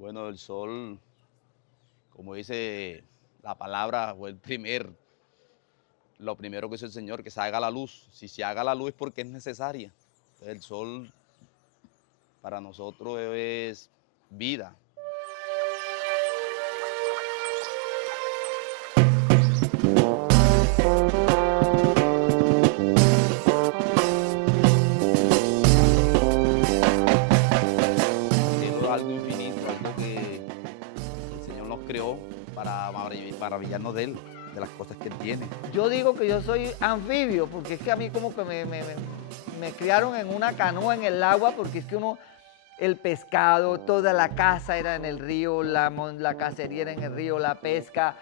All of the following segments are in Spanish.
Bueno, el sol, como dice la palabra, fue lo primero que hizo el Señor, que se haga la luz. Si se haga la luz es porque es necesaria. Entonces, el sol para nosotros es vida. El cielo es algo infinito, algo que el Señor nos creó para maravillarnos de Él, de las cosas que Él tiene. Yo digo que yo soy anfibio, porque es que a mí como que me criaron en una canoa en el agua, porque es que el pescado, toda la caza era en el río, la cacería era en el río, la pesca,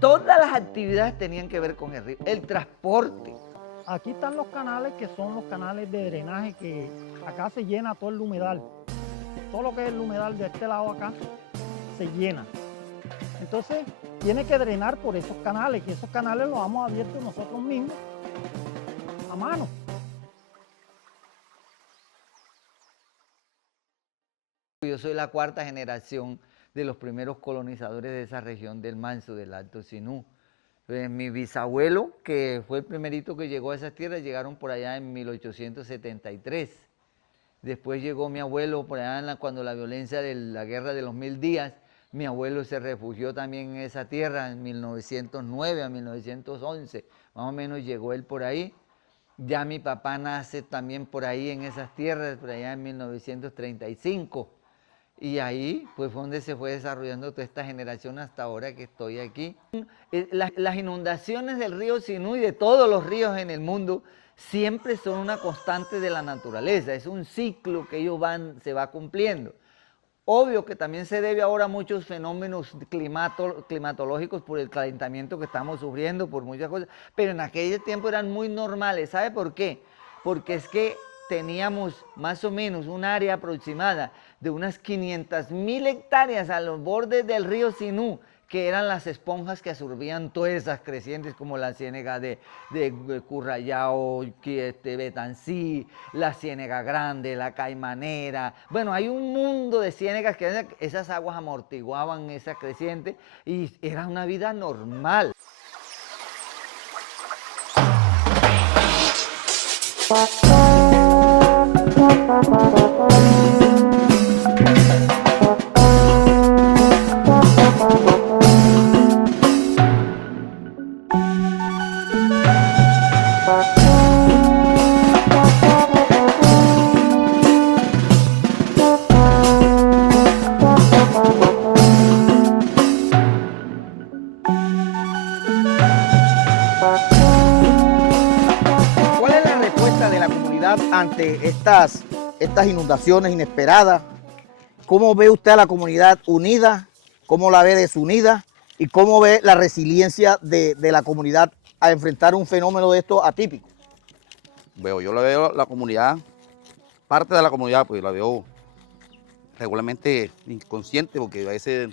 todas las actividades tenían que ver con el río, el transporte. Aquí están los canales que son los canales de drenaje que acá se llena todo el humedal. Todo lo que es el humedal de este lado acá se llena. Entonces tiene que drenar por esos canales, que esos canales los hemos abierto nosotros mismos a mano. Yo soy la cuarta generación de los primeros colonizadores de esa región del Manso, del Alto Sinú. Mi bisabuelo, que fue el primerito que llegó a esas tierras, llegaron por allá en 1873. Después llegó mi abuelo por allá cuando la violencia de la guerra de los 1000 días. Mi abuelo se refugió también en esa tierra en 1909 a 1911. Más o menos llegó él por ahí. Ya mi papá nace también por ahí en esas tierras, por allá en 1935. Y ahí pues fue donde se fue desarrollando toda esta generación hasta ahora que estoy aquí. Las inundaciones del río Sinú y de todos los ríos en el mundo siempre son una constante de la naturaleza, es un ciclo que se va cumpliendo. Obvio que también se debe ahora a muchos fenómenos climatológicos por el calentamiento que estamos sufriendo, por muchas cosas, pero en aquel tiempo eran muy normales. ¿Sabe por qué? Porque es que teníamos más o menos un área aproximada de unas 500.000 hectáreas a los bordes del río Sinú, que eran las esponjas que absorbían todas esas crecientes, como la ciénaga de Currayao, Betancí, la ciénaga grande, la caimanera. Bueno, hay un mundo de ciénagas que esas aguas amortiguaban esa creciente y era una vida normal. ¿Cuál es la respuesta de la comunidad ante estas inundaciones inesperadas? ¿Cómo ve usted a la comunidad unida? ¿Cómo la ve desunida? ¿Y cómo ve la resiliencia de la comunidad a enfrentar un fenómeno de esto atípico? Yo la veo la comunidad, parte de la comunidad, pues la veo regularmente inconsciente, porque a veces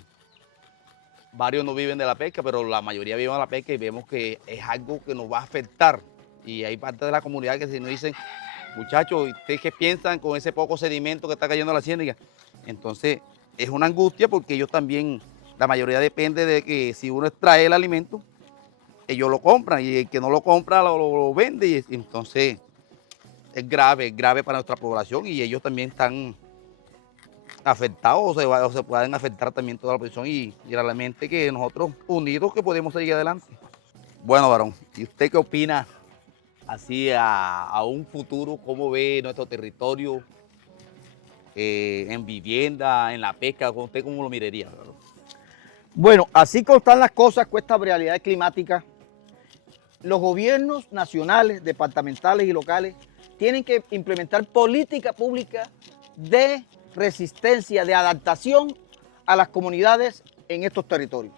varios no viven de la pesca, pero la mayoría viven de la pesca y vemos que es algo que nos va a afectar. Y hay parte de la comunidad que se nos dicen, muchachos, ¿ustedes qué piensan con ese poco sedimento que está cayendo a la ciénaga? Entonces, es una angustia porque ellos también, la mayoría depende de que si uno extrae el alimento, ellos lo compran y el que no lo compra lo vende. Y entonces, es grave para nuestra población y ellos también están afectados o se pueden afectar también toda la población y realmente que nosotros unidos que podemos seguir adelante. Bueno, varón, ¿y usted qué opina así a un futuro? ¿Cómo ve nuestro territorio en vivienda, en la pesca? ¿Usted cómo lo miraría, varón? Bueno, así como están las cosas con esta realidad climática, los gobiernos nacionales, departamentales y locales tienen que implementar política pública de resistencia, de adaptación a las comunidades en estos territorios.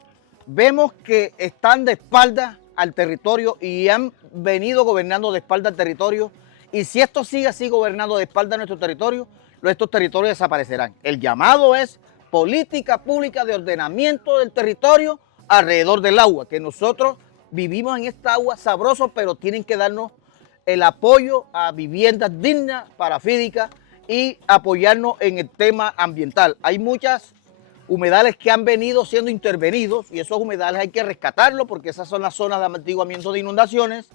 Vemos que están de espaldas al territorio y han venido gobernando de espaldas al territorio, y si esto sigue así gobernando de espaldas a nuestro territorio, estos territorios desaparecerán. El llamado es política pública de ordenamiento del territorio alrededor del agua, que nosotros vivimos en esta agua sabroso, pero tienen que darnos el apoyo a viviendas dignas, parafídicas, y apoyarnos en el tema ambiental. Hay muchas humedales que han venido siendo intervenidos, y esos humedales hay que rescatarlos porque esas son las zonas de amortiguamiento de inundaciones,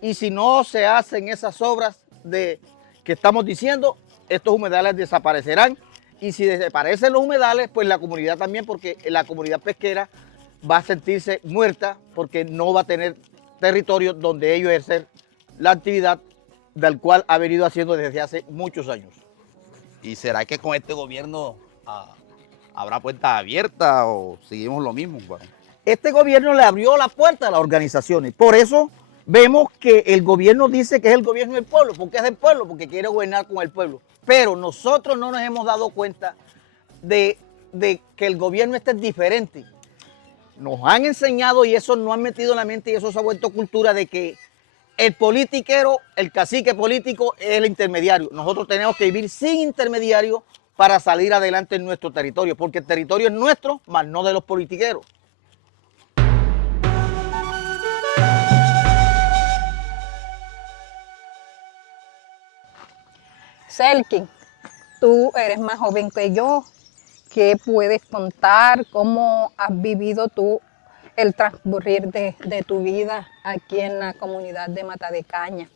y si no se hacen esas obras que estamos diciendo, estos humedales desaparecerán, y si desaparecen los humedales, pues la comunidad también, porque la comunidad pesquera va a sentirse muerta porque no va a tener territorio donde ellos ejercer la actividad del cual ha venido haciendo desde hace muchos años. ¿Y será que con este gobierno habrá puertas abiertas o seguimos lo mismo? Bueno, Este gobierno le abrió la puerta a las organizaciones, por eso vemos que el gobierno dice que es el gobierno del pueblo. ¿Por qué es del pueblo? Porque quiere gobernar con el pueblo. Pero nosotros no nos hemos dado cuenta de que el gobierno este es diferente. Nos han enseñado y eso nos han metido en la mente y eso se ha vuelto cultura de que el politiquero, el cacique político es el intermediario. Nosotros tenemos que vivir sin intermediario para salir adelante en nuestro territorio, porque el territorio es nuestro, más no de los politiqueros. Selkin, tú eres más joven que yo. ¿Qué puedes contar? ¿Cómo has vivido tú el transcurrir de tu vida aquí en la comunidad de Mata de Caña?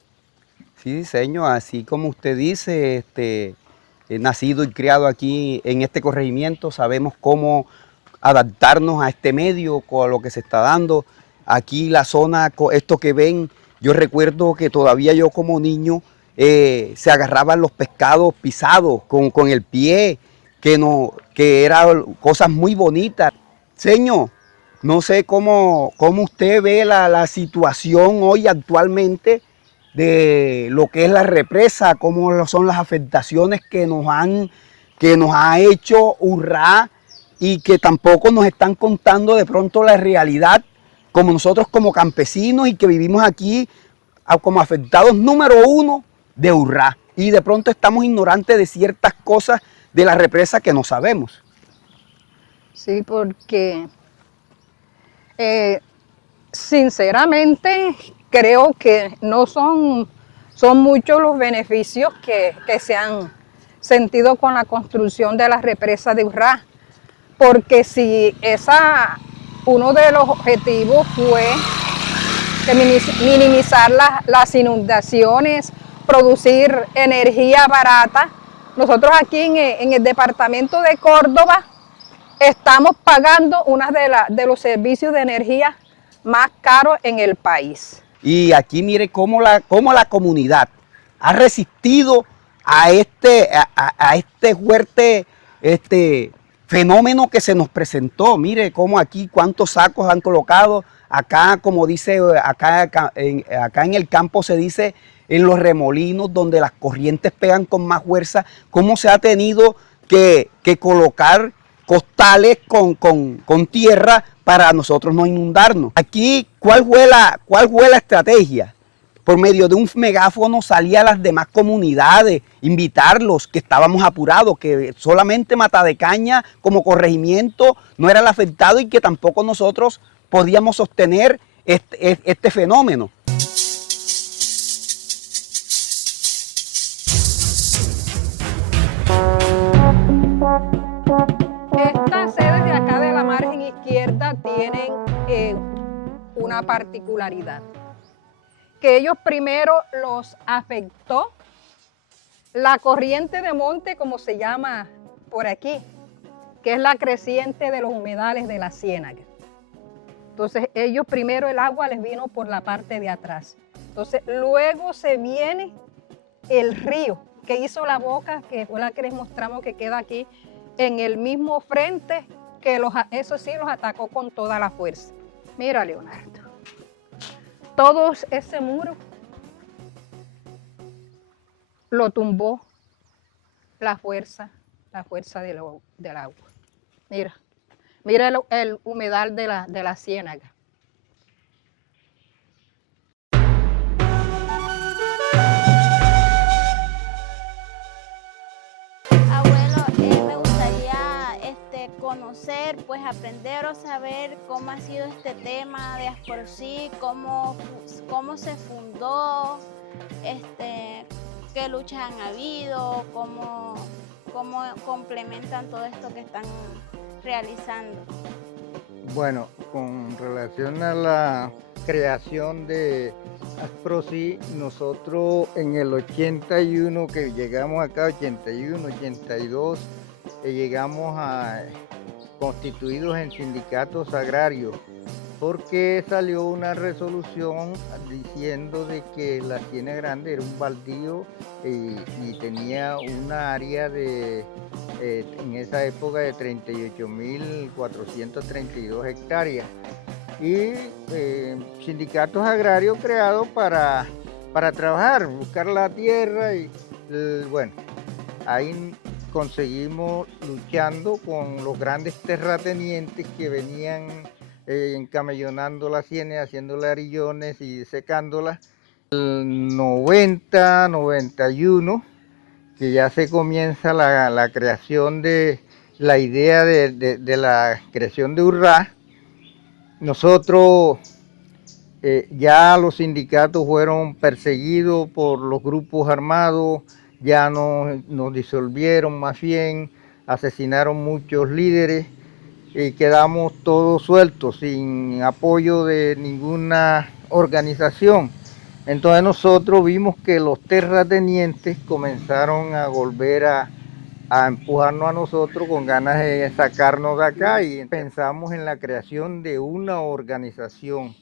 Sí, señor, así como usted dice, he nacido y criado aquí en este corregimiento, sabemos cómo adaptarnos a este medio, con lo que se está dando. Aquí la zona, esto que ven, yo recuerdo que todavía yo como niño se agarraban los pescados pisados con el pie, que eran cosas muy bonitas. Señor, no sé cómo usted ve la situación hoy actualmente de lo que es la represa, cómo son las afectaciones que nos ha hecho Urrá y que tampoco nos están contando de pronto la realidad como nosotros como campesinos y que vivimos aquí como afectados número uno de Urrá. Y de pronto estamos ignorantes de ciertas cosas de la represa que no sabemos. Sí, porque sinceramente creo que no son muchos los beneficios que se han sentido con la construcción de la represa de Urrá, porque si uno de los objetivos fue minimizar las inundaciones, producir energía barata. Nosotros aquí en el departamento de Córdoba estamos pagando uno de los servicios de energía más caros en el país. Y aquí mire cómo la comunidad ha resistido a este fuerte fenómeno que se nos presentó. Mire cómo aquí cuántos sacos han colocado. Acá, como dice, acá en el campo se dice en los remolinos donde las corrientes pegan con más fuerza, cómo se ha tenido que colocar costales con tierra para nosotros no inundarnos. Aquí, ¿cuál fue la estrategia? Por medio de un megáfono salía a las demás comunidades, invitarlos, que estábamos apurados, que solamente Mata de Caña como corregimiento no era el afectado y que tampoco nosotros podíamos sostener este fenómeno. Estas sedes de acá de la margen izquierda tienen una particularidad, que ellos primero los afectó la corriente de monte, como se llama por aquí, que es la creciente de los humedales de la ciénaga. Entonces ellos primero el agua les vino por la parte de atrás. Entonces luego se viene el río que hizo la boca, que fue la que les mostramos que queda aquí en el mismo frente, que eso sí los atacó con toda la fuerza. Mira, Leonardo, todo ese muro lo tumbó la fuerza del agua. Mira el humedal de la ciénaga. Abuelo, me gustaría conocer, pues aprender o saber cómo ha sido este tema de Asporcí, cómo se fundó, qué luchas han habido, cómo complementan todo esto que están realizando? Bueno, con relación a la creación de Asprosi, nosotros en el 81 que llegamos acá, 81, 82, llegamos a constituidos en sindicatos agrarios, porque salió una resolución diciendo de que la Ciénaga Grande era un baldío y tenía una área de, en esa época, de 38.432 hectáreas. Y sindicatos agrarios creados para trabajar, buscar la tierra y bueno, ahí conseguimos luchando con los grandes terratenientes que venían encamellonando la ciénaga, haciéndole arillones y secándola. El 90, 91, que ya se comienza la creación de la idea de la creación de URRA. Nosotros ya los sindicatos fueron perseguidos por los grupos armados, ya nos disolvieron más bien, asesinaron muchos líderes y quedamos todos sueltos, sin apoyo de ninguna organización. Entonces nosotros vimos que los terratenientes comenzaron a volver a empujarnos a nosotros con ganas de sacarnos de acá, y pensamos en la creación de una organización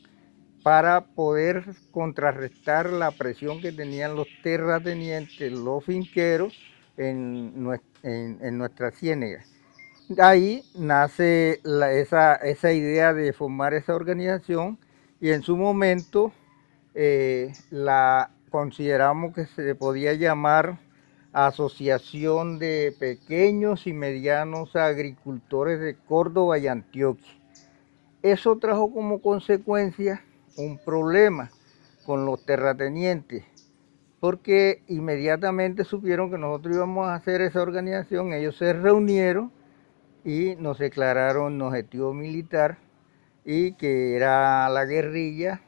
para poder contrarrestar la presión que tenían los terratenientes, los finqueros en nuestra ciénaga. Ahí nace esa idea de formar esa organización, y en su momento la consideramos que se podía llamar Asociación de Pequeños y Medianos Agricultores de Córdoba y Antioquia. Eso trajo como consecuencia un problema con los terratenientes, porque inmediatamente supieron que nosotros íbamos a hacer esa organización. Ellos se reunieron y nos declararon objetivo militar y que era la guerrilla.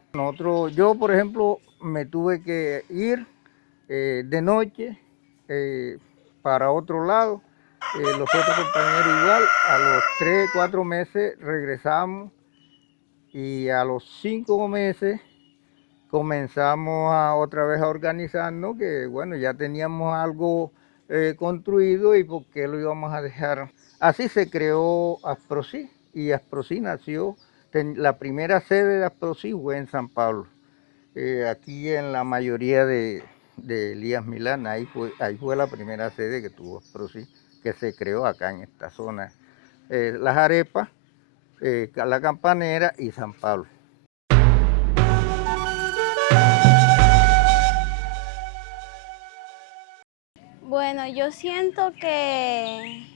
Yo, por ejemplo, me tuve que ir de noche para otro lado. Los otros compañeros igual. A los 3, 4 meses regresamos, y a los 5 meses comenzamos otra vez a organizarnos, que bueno, ya teníamos algo construido, y por qué lo íbamos a dejar. Así se creó Asprosi, y Asprosi nació, la primera sede de Asprosi fue en San Pablo, aquí en la mayoría de Elías Milán. Ahí fue la primera sede que tuvo Asprosi, que se creó acá en esta zona. Las Arepas, la Campanera y San Pablo. Bueno, yo siento que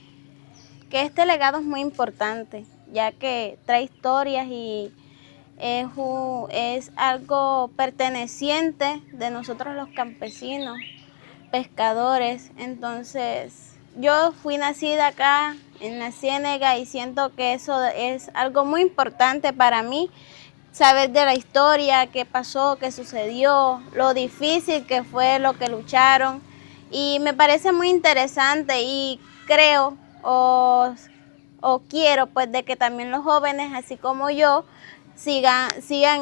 este legado es muy importante, ya que trae historias y es algo perteneciente de nosotros los campesinos, pescadores. Entonces, yo fui nacida acá en la Ciénaga y siento que eso es algo muy importante para mí, saber de la historia, qué pasó, qué sucedió, lo difícil que fue lo que lucharon. Y me parece muy interesante, y creo o quiero pues de que también los jóvenes, así como yo, sigan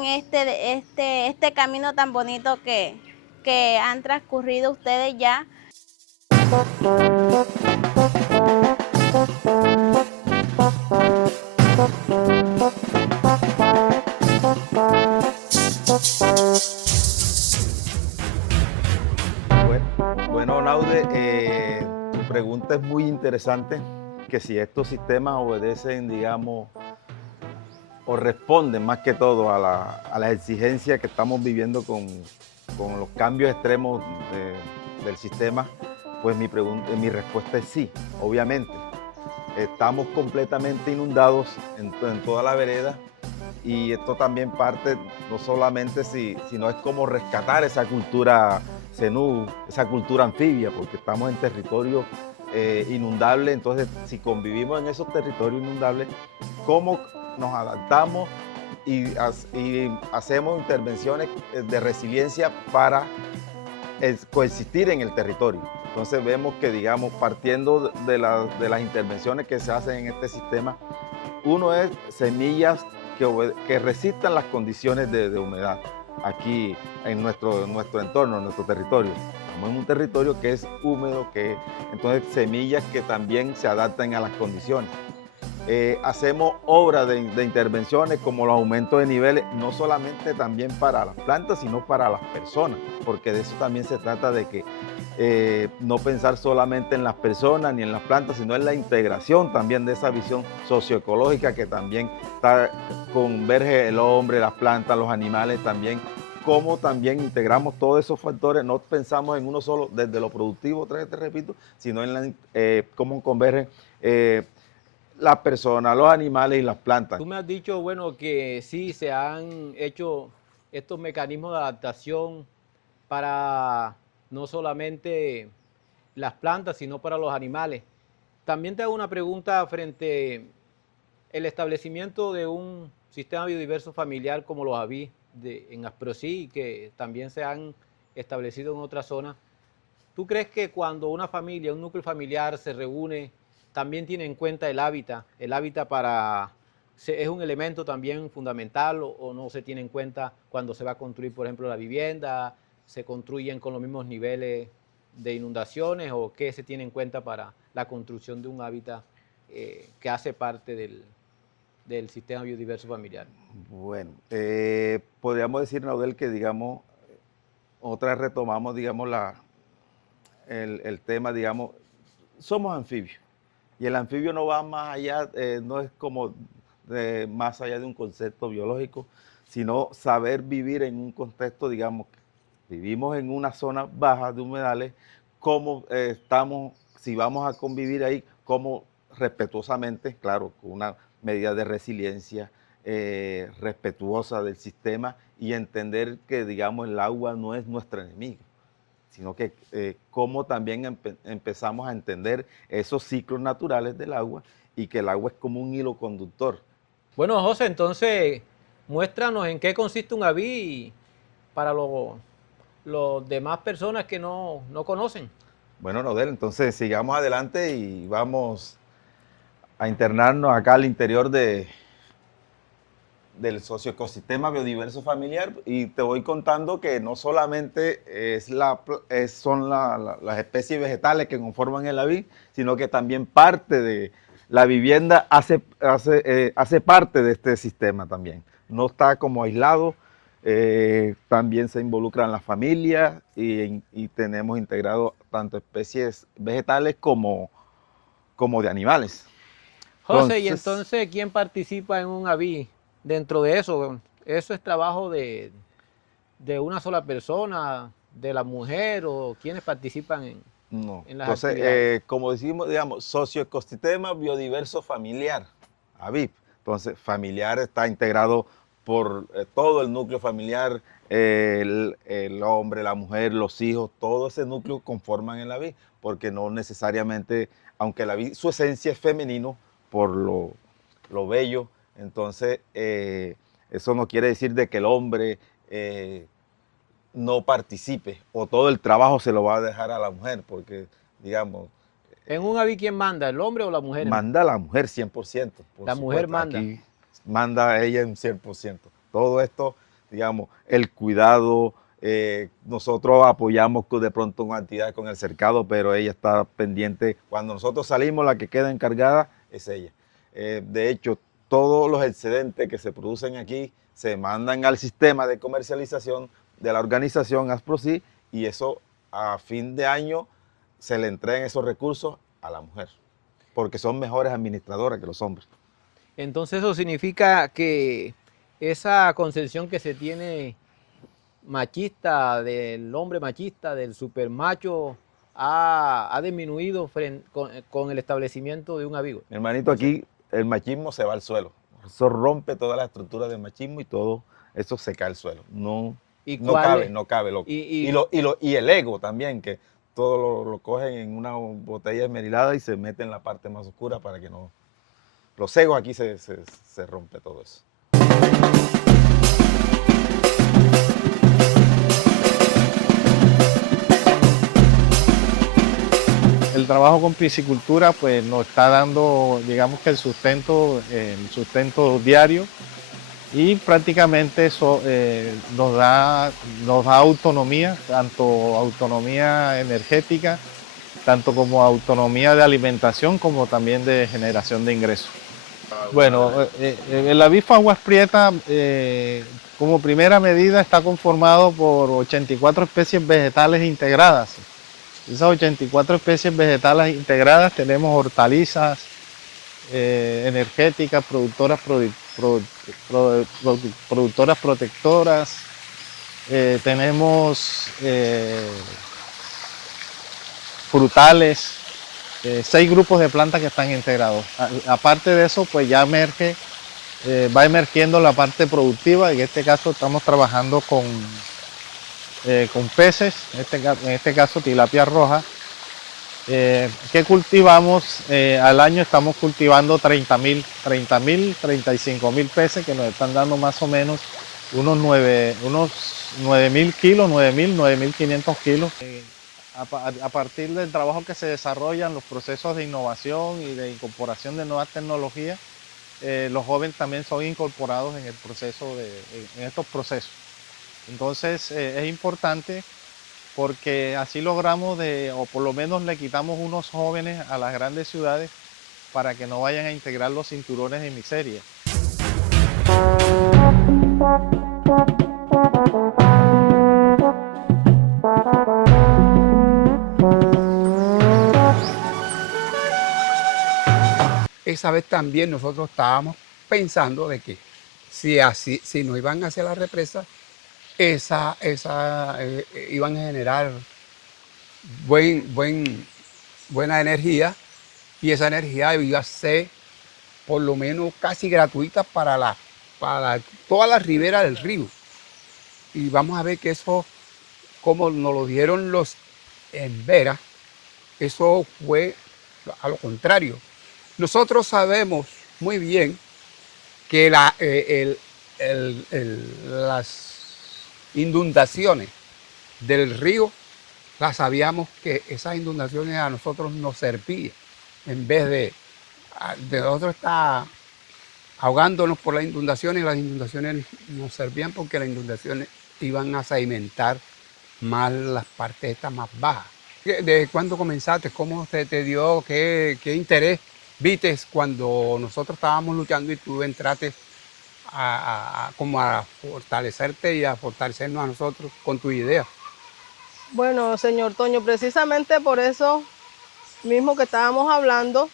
este camino tan bonito que han transcurrido ustedes ya. Bueno, Naude, tu pregunta es muy interesante, que si estos sistemas obedecen, digamos, o responden más que todo a las exigencias que estamos viviendo con los cambios extremos del sistema, pues mi respuesta es sí, obviamente. Estamos completamente inundados en toda la vereda, y esto también parte no solamente sino es como rescatar esa cultura zenú, esa cultura anfibia, porque estamos en territorio inundable. Entonces, si convivimos en esos territorios inundables, ¿cómo nos adaptamos y hacemos intervenciones de resiliencia para coexistir en el territorio? Entonces vemos que, digamos, partiendo de las intervenciones que se hacen en este sistema, uno es semillas que resistan las condiciones de humedad aquí en nuestro entorno, en nuestro territorio. Estamos en un territorio que es húmedo, entonces semillas que también se adaptan a las condiciones. Hacemos obras de intervenciones como los aumentos de niveles, no solamente también para las plantas, sino para las personas, porque de eso también se trata, de que no pensar solamente en las personas ni en las plantas, sino en la integración también de esa visión socioecológica que también converge el hombre, las plantas, los animales también, cómo también integramos todos esos factores, no pensamos en uno solo desde lo productivo, te repito, sino en cómo convergen las personas, los animales y las plantas. Tú me has dicho, bueno, que sí se han hecho estos mecanismos de adaptación para no solamente las plantas, sino para los animales. También te hago una pregunta frente al establecimiento de un sistema biodiverso familiar como los Aví en Asprocí, que también se han establecido en otras zonas. ¿Tú crees que cuando una familia, un núcleo familiar se reúne, también tiene en cuenta el hábitat? El hábitat es un elemento también fundamental, o no se tiene en cuenta cuando se va a construir, por ejemplo, la vivienda, se construyen con los mismos niveles de inundaciones, o qué se tiene en cuenta para la construcción de un hábitat que hace parte del sistema biodiverso familiar? Bueno, podríamos decir, Naudel, que, digamos, otra vez retomamos, digamos, el tema, digamos, somos anfibios. Y el anfibio no va más allá, no es como más allá de un concepto biológico, sino saber vivir en un contexto, digamos, vivimos en una zona baja de humedales, cómo estamos, si vamos a convivir ahí, cómo respetuosamente, claro, con una medida de resiliencia respetuosa del sistema, y entender que, digamos, el agua no es nuestro enemigo, sino que cómo también empezamos a entender esos ciclos naturales del agua, y que el agua es como un hilo conductor. Bueno, José, entonces muéstranos en qué consiste un Aví para los demás personas que no conocen. Bueno, Naudel, entonces sigamos adelante y vamos a internarnos acá al interior del socioecosistema biodiverso familiar, y te voy contando que no solamente son las especies vegetales que conforman el Aví, sino que también parte de la vivienda hace parte de este sistema también. No está como aislado, también se involucran las familias, y tenemos integrado tanto especies vegetales como de animales. José, y entonces, ¿quién participa en un Aví? Dentro de eso es trabajo de una sola persona, de la mujer, o quiénes participan en las actividades. Entonces, como decimos, digamos, socioecosistema biodiverso familiar, ABIF. Entonces, familiar está integrado por todo el núcleo familiar, el hombre, la mujer, los hijos, todo ese núcleo conforman el ABIF, porque no necesariamente, aunque el ABIF, su esencia es femenino por lo bello. Entonces, eso no quiere decir de que el hombre no participe, o todo el trabajo se lo va a dejar a la mujer, porque, digamos... ¿En un Aví quién manda, el hombre o la mujer? Manda la mujer 100%. La mujer manda. Aquí manda ella en 100%. Todo esto, digamos, el cuidado, nosotros apoyamos de pronto una actividad con el cercado, pero ella está pendiente. Cuando nosotros salimos, la que queda encargada es ella. De hecho, todos los excedentes que se producen aquí se mandan al sistema de comercialización de la organización Asprocí, y eso a fin de año se le entregan esos recursos a la mujer, porque son mejores administradoras que los hombres. Entonces eso significa que esa concepción que se tiene machista, del hombre machista, del supermacho, ha disminuido con el establecimiento de un Aví. Hermanito, aquí el machismo se va al suelo. Eso rompe toda la estructura del machismo, y todo eso se cae al suelo. No cabe. Y el ego también, que todo lo cogen en una botella esmerilada y se mete en la parte más oscura para que no... Los egos aquí se rompe todo eso. el trabajo con piscicultura pues nos está dando, digamos que el sustento diario, y prácticamente eso nos da autonomía, tanto autonomía energética, tanto como autonomía de alimentación, como también de generación de ingresos. Bueno, el avifa Aguas Prietas, como primera medida, está conformado por 84 especies vegetales integradas. Esas 84 especies vegetales integradas tenemos hortalizas, energéticas, productoras protectoras, tenemos frutales, 6 grupos de plantas que están integrados. Aparte de eso, pues ya va emergiendo la parte productiva. En este caso estamos trabajando con peces, en este caso tilapia roja, que cultivamos al año. Estamos cultivando 35.000 peces, que nos están dando más o menos unos 9.000 kilos, 9.500 kilos. A partir del trabajo que se desarrollan, los procesos de innovación y de incorporación de nuevas tecnologías, los jóvenes también son incorporados en estos procesos. Entonces es importante, porque así logramos o por lo menos le quitamos unos jóvenes a las grandes ciudades para que no vayan a integrar los cinturones de miseria. Esa vez también nosotros estábamos pensando de que si nos iban hacia la represa, iban a generar buena energía, y esa energía iba a ser por lo menos casi gratuita para toda la ribera del río. Y vamos a ver que eso, como nos lo dieron los en Vera, eso fue a lo contrario. Nosotros sabemos muy bien que las inundaciones del río, las sabíamos que esas inundaciones a nosotros nos servían, en vez de nosotros estar ahogándonos por las inundaciones nos servían, porque las inundaciones iban a sedimentar más las partes estas más bajas. ¿De cuándo comenzaste? ¿Cómo te dio? ¿Qué interés viste cuando nosotros estábamos luchando y tú entraste como a fortalecerte y a fortalecernos a nosotros con tu idea? Bueno, señor Toño, precisamente por eso mismo que estábamos hablando,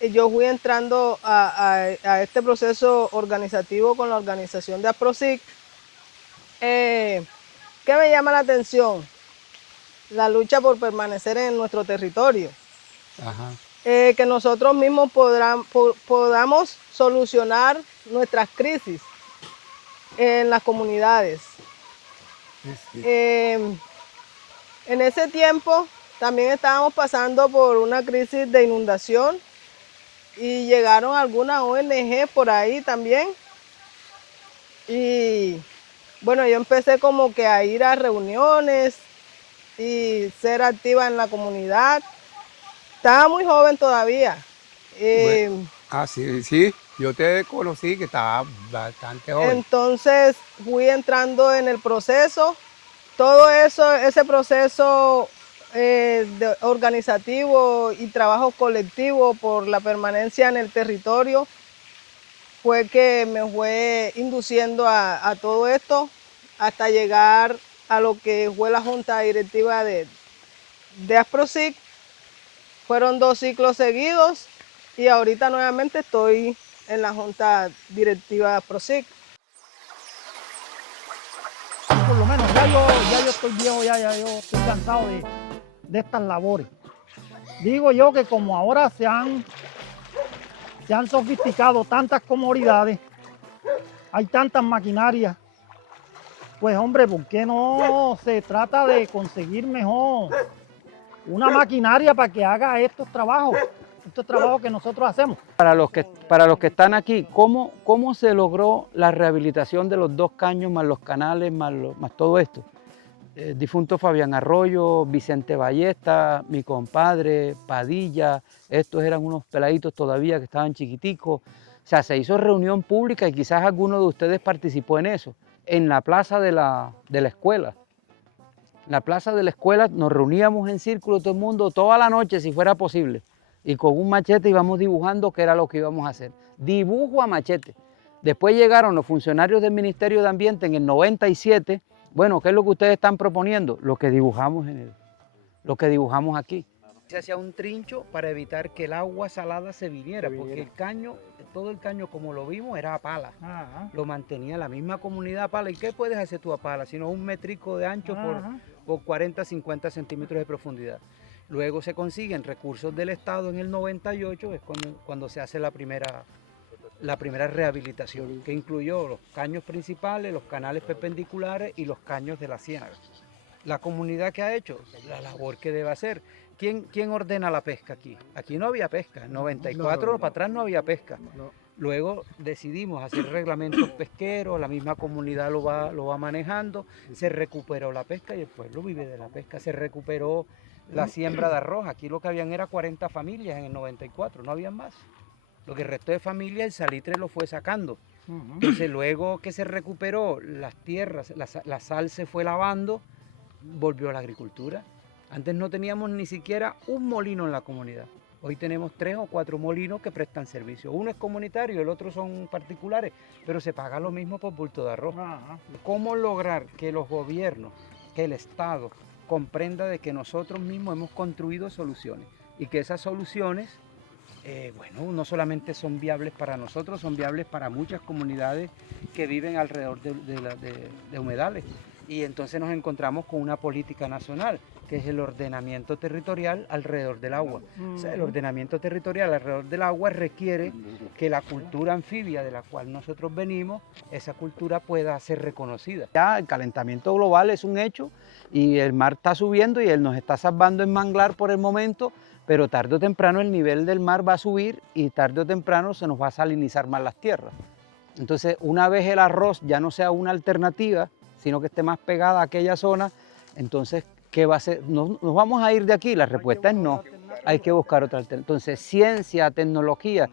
yo fui entrando a este proceso organizativo con la organización de ASPROSIC. ¿Qué me llama la atención? La lucha por permanecer en nuestro territorio. Ajá. Que nosotros mismos podamos solucionar nuestras crisis en las comunidades. Sí. En ese tiempo también estábamos pasando por una crisis de inundación, y llegaron algunas ONG por ahí también. Y bueno, yo empecé como que a ir a reuniones y ser activa en la comunidad. Estaba muy joven todavía. Sí, yo te conocí que estaba bastante joven. Entonces fui entrando en el proceso. Todo eso, ese proceso organizativo y trabajo colectivo por la permanencia en el territorio, fue que me fue induciendo a todo esto, hasta llegar a lo que fue la junta directiva de ASPROSIC. Fueron 2 ciclos seguidos, y ahorita nuevamente estoy en la junta directiva de ASPROSIC. Por lo menos ya yo estoy viejo, ya yo estoy cansado de estas labores. Digo yo que como ahora se han sofisticado tantas comodidades, hay tantas maquinarias, pues hombre, ¿por qué no se trata de conseguir mejor una maquinaria para que haga estos trabajos que nosotros hacemos? Para los que están aquí, ¿cómo se logró la rehabilitación de los 2 caños, más los canales, más todo esto? difunto Fabián Arroyo, Vicente Ballesta, mi compadre, Padilla, estos eran unos peladitos todavía que estaban chiquiticos. O sea, se hizo reunión pública y quizás alguno de ustedes participó en eso, en la plaza de la escuela. En la plaza de la escuela nos reuníamos en círculo todo el mundo toda la noche si fuera posible y con un machete íbamos dibujando qué era lo que íbamos a hacer. Dibujo a machete. Después llegaron los funcionarios del Ministerio de Ambiente en el 97. Bueno, ¿qué es lo que ustedes están proponiendo? Lo que dibujamos lo que dibujamos aquí. Se hacía un trincho para evitar que el agua salada se viniera, porque el caño, todo el caño como lo vimos era a pala. Lo mantenía la misma comunidad a pala. ¿Y qué puedes hacer tú a pala? Sino un métrico de ancho por 40, 50 centímetros de profundidad. Luego se consiguen recursos del Estado en el 98, es cuando se hace la primera rehabilitación, que incluyó los caños principales, los canales perpendiculares y los caños de la ciénaga. La comunidad que ha hecho, la labor que debe hacer. ¿Quién ordena la pesca aquí? Aquí no había pesca, en 94 para atrás no había pesca. Luego decidimos hacer reglamentos pesqueros, la misma comunidad lo va manejando, se recuperó la pesca y el pueblo vive de la pesca, se recuperó la siembra de arroz. Aquí lo que habían era 40 familias en el 94, no habían más. Lo que el resto de familias, el salitre lo fue sacando. Entonces luego que se recuperó las tierras, la sal se fue lavando, volvió a la agricultura. Antes no teníamos ni siquiera un molino en la comunidad. Hoy tenemos 3 o 4 molinos que prestan servicio. Uno es comunitario, el otro son particulares, pero se paga lo mismo por bulto de arroz. ¿Cómo lograr que los gobiernos, que el Estado comprenda de que nosotros mismos hemos construido soluciones y que esas soluciones, bueno, no solamente son viables para nosotros, son viables para muchas comunidades que viven alrededor de humedales? Y entonces nos encontramos con una política nacional, que es el ordenamiento territorial alrededor del agua. O sea, el ordenamiento territorial alrededor del agua requiere que la cultura anfibia de la cual nosotros venimos, esa cultura pueda ser reconocida. Ya el calentamiento global es un hecho y el mar está subiendo y él nos está salvando en manglar por el momento, pero tarde o temprano el nivel del mar va a subir y tarde o temprano se nos va a salinizar más las tierras. Entonces, una vez el arroz ya no sea una alternativa, sino que esté más pegada a aquella zona, entonces, ¿qué va a ser? ¿Nos vamos a ir de aquí? La respuesta es no, hay que buscar otra alternativa. Entonces, ciencia, tecnología,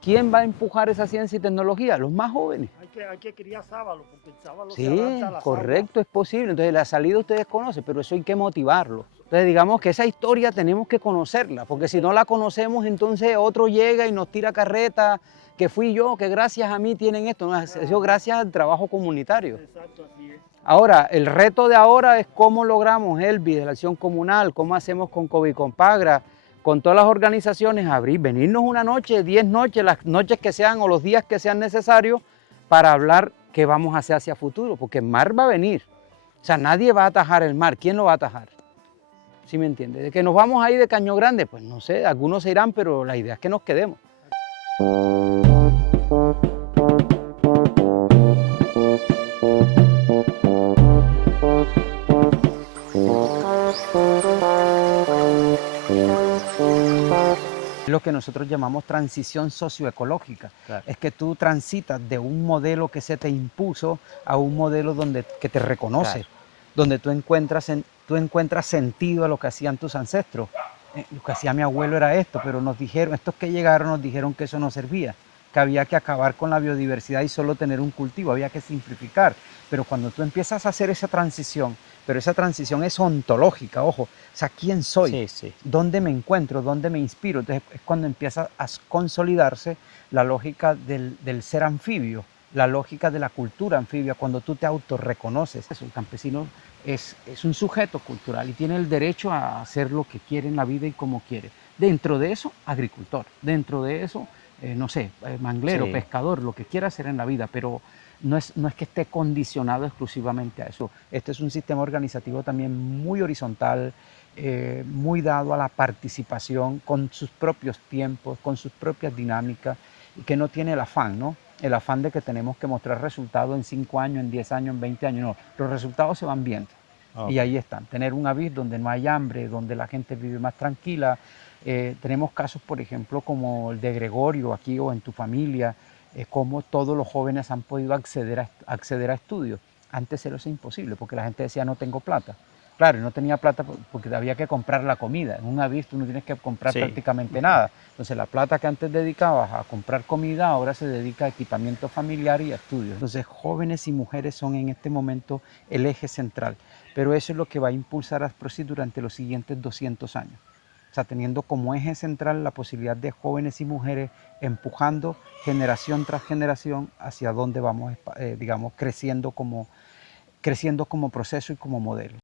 ¿quién va a empujar esa ciencia y tecnología? Los más jóvenes. Hay que criar sábalo, porque el sábalo se Sí, adapta a las correcto, es posible. Entonces, la salida ustedes conocen, pero eso hay que motivarlo. Entonces, digamos que esa historia tenemos que conocerla, porque si no la conocemos, entonces otro llega y nos tira carreta, que fui yo, que gracias a mí tienen esto. No, eso gracias al trabajo comunitario. Exacto, así es. Ahora, el reto de ahora es cómo logramos Elvis de la acción comunal, cómo hacemos con Covicompagra, con todas las organizaciones, venirnos una noche, 10 noches, las noches que sean o los días que sean necesarios para hablar qué vamos a hacer hacia futuro, porque el mar va a venir. O sea, nadie va a atajar el mar. ¿Quién lo va a atajar? ¿Sí me entiende? De que nos vamos a ir de Caño Grande, pues no sé, algunos se irán, pero la idea es que nos quedemos. Lo que nosotros llamamos transición socioecológica, es que tú transitas de un modelo que se te impuso a un modelo que te reconoce, donde tú encuentras sentido a lo que hacían tus ancestros. Lo que hacía mi abuelo era esto, pero nos dijeron, estos que llegaron nos dijeron que eso no servía, que había que acabar con la biodiversidad y solo tener un cultivo, había que simplificar. Pero cuando tú empiezas a hacer esa transición, pero esa transición es ontológica, ojo, o sea, ¿quién soy? ¿Dónde me encuentro? ¿Dónde me inspiro? Entonces es cuando empieza a consolidarse la lógica del ser anfibio, la lógica de la cultura anfibia, cuando tú te autorreconoces. El campesino es un sujeto cultural y tiene el derecho a hacer lo que quiere en la vida y como quiere. Dentro de eso, agricultor. Dentro de eso, no sé, manglero, pescador, lo que quiera hacer en la vida, pero no es que esté condicionado exclusivamente a eso. Este es un sistema organizativo también muy horizontal, muy dado a la participación con sus propios tiempos, con sus propias dinámicas, y que no tiene el afán, ¿no? El afán de que tenemos que mostrar resultados en 5 años, en 10 años, en 20 años. No, los resultados se van viendo. Y ahí están. Tener un avis donde no hay hambre, donde la gente vive más tranquila. Tenemos casos, por ejemplo, como el de Gregorio aquí o en tu familia, cómo todos los jóvenes han podido acceder a estudios. Antes se lo hacía imposible porque la gente decía no tengo plata. Claro, no tenía plata porque había que comprar la comida. En un avis tú no tienes que comprar Sí. prácticamente nada. Entonces la plata que antes dedicabas a comprar comida ahora se dedica a equipamiento familiar y a estudios. Entonces jóvenes y mujeres son en este momento el eje central. Pero eso es lo que va a impulsar a Asprosi durante los siguientes 200 años. O sea, teniendo como eje central la posibilidad de jóvenes y mujeres empujando generación tras generación hacia donde vamos, digamos, creciendo como proceso y como modelo.